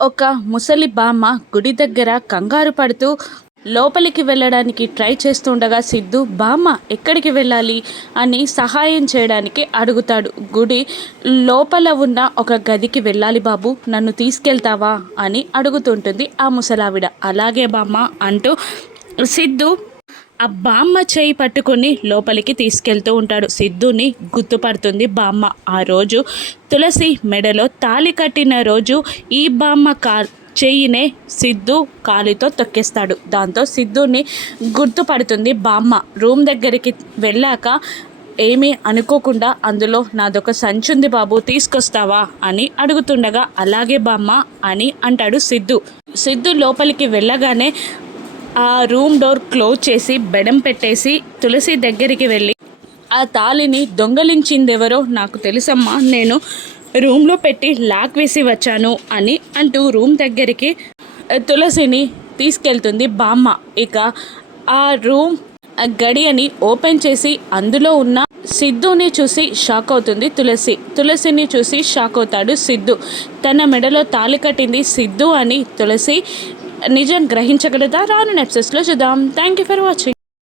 ఒక ముసలి బామ్మ గుడి దగ్గర కంగారు పడుతూ లోపలికి వెళ్ళడానికి ట్రై చేస్తుండగా సిద్ధు బామ్మ ఎక్కడికి వెళ్ళాలి? అని సహాయం చేయడానికి అడుగుతాడు. గుడి లోపల ఉన్న ఒక గదికి వెళ్ళాలి బాబు నన్ను తీసుకెళ్తావా? అని అడుగుతుంటుంది ఆ ముసలావిడ. అలాగే బామ్మ అంటూ సిద్ధు ఆ బామ్మ చేయి పట్టుకొని లోపలికి తీసుకెళ్తూ ఉంటాడు. సిద్ధుని గుర్తుపడుతుంది బామ్మ. ఆ రోజు తులసి మెడలో తాళి కట్టిన రోజు ఈ బామ్మ కా చెయ్యినే సిద్ధు కాలితో తొక్కేస్తాడు. దాంతో సిద్ధుని గుర్తుపడుతుంది బామ్మ. రూమ్ దగ్గరికి వెళ్ళాక ఏమీ అనుకోకుండా అందులో నాదొక సంచుంది బాబు తీసుకొస్తావా అని అడుగుతుండగా అలాగే బామ్మ అని అంటాడు సిద్ధు. సిద్ధు లోపలికి వెళ్ళగానే ఆ రూమ్ డోర్ క్లోజ్ చేసి బెడం పెట్టేసి తులసి దగ్గరికి వెళ్ళి ఆ తాళిని దొంగలించిందెవరో నాకు తెలుసమ్మా నేను రూమ్లో పెట్టి లాక్ వేసి వచ్చాను అని అంటూ రూమ్ దగ్గరికి తులసిని తీసుకెళ్తుంది బామ్మ. ఇక ఆ రూమ్ గడియని ఓపెన్ చేసి అందులో ఉన్న సిద్ధుని చూసి షాక్ అవుతుంది తులసి. తులసిని చూసి షాక్ అవుతాడు సిద్ధు. తన మెడలో తాళి కట్టింది సిద్ధు అని తులసి నిజం గ్రహించగలదా? రాను నెప్సెస్లో చూద్దాం. Thank you for watching